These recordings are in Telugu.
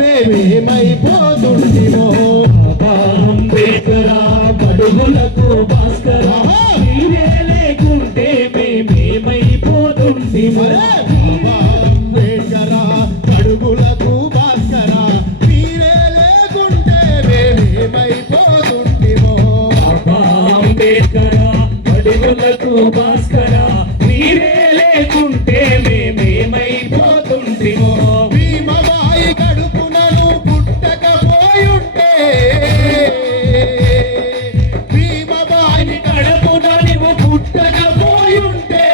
మేమేమైపోతుంటిమో అంబేద్కరా బడుగులకు భాస్కరా మీరే లేకుంటే మేమేమైపోతుంటిమో అంబేద్కరా బడుగులకు భాస్కరా మీరే లేకుంటే మేమేమైపోతుంటిమో అంబేద్కరా బడుగులకు భాస్కరా మీరే లేకుంటే మేమేమైపోతుంటిమో భీమబాయి కడుపునను పుట్టకపోయుంటే భీమబాయి కడుపున నీవు పుట్టకపోయుంటే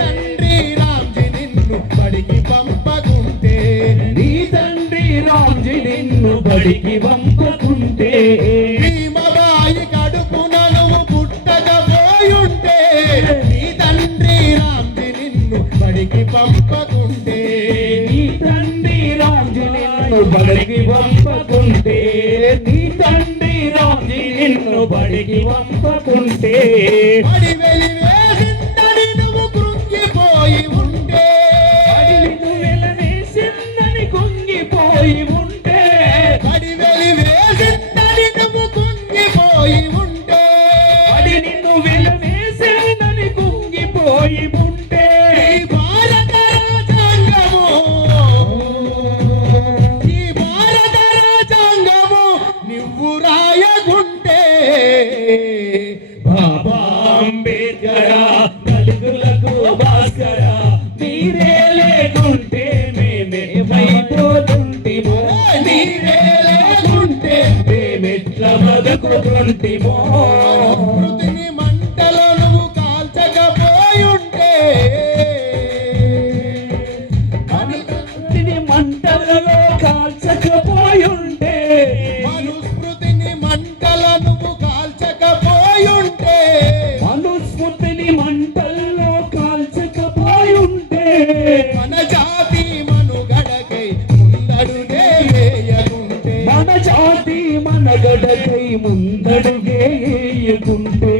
తండ్రి రామ్జీ నిన్ను బడికి పంపకుంటే నీ తండ్రి రామ్జీ నిన్ను బడికి పంపకుంటే భీమబాయి కడుపునను పుట్టకపోయుంటే నీ తండ్రి రామ్జీ నిన్ను బడికి పంపకుంటే నీ తండ్రి రామ్జీ నిన్ను బడికి పంపకుంటే నీ తండ్రి రామ్జీ నిన్ను బడికి పంపకుంటే బడి వెలివేసిందని నువ్వు కృంగిపోయి ఉంటే బడిని వెలవేసిందని కుంగిపోయి ఉంటే బడి వెలివేసిందని నువ్వు కృంగిపోయి ఉంటే బడి నిన్ను వెలవేసిందని కుంగిపోయి ఉంటే ఈ భారత రాజ్యాంగము ఈ భారత రాజ్యాంగము నువ్వు రాయకుంటే బాబా అంబేద్కరా బడుగులకు భాస్కరా మీరే లేకుంటే మేమేమైపోతుంటిమో మీరే లేకుంటే మేమెట్లా బతుకుతుంటిమో స్మృతిని మంటలో నువ్వు కాల్చకపోయుంటే మనుస్మృతిని మంటలలో కాల్చకపోయుంటే మనుస్మృతిని మంటలో నువ్వు కాల్చకపోయుంటే మనుస్మృతిని మంటల్లో కాల్చకపోయుంటే మన జాతి మనుగడకై ముందడుగే వేయకుంటే మన జాతి మన గడకై ముందడుగే వేయకుంటే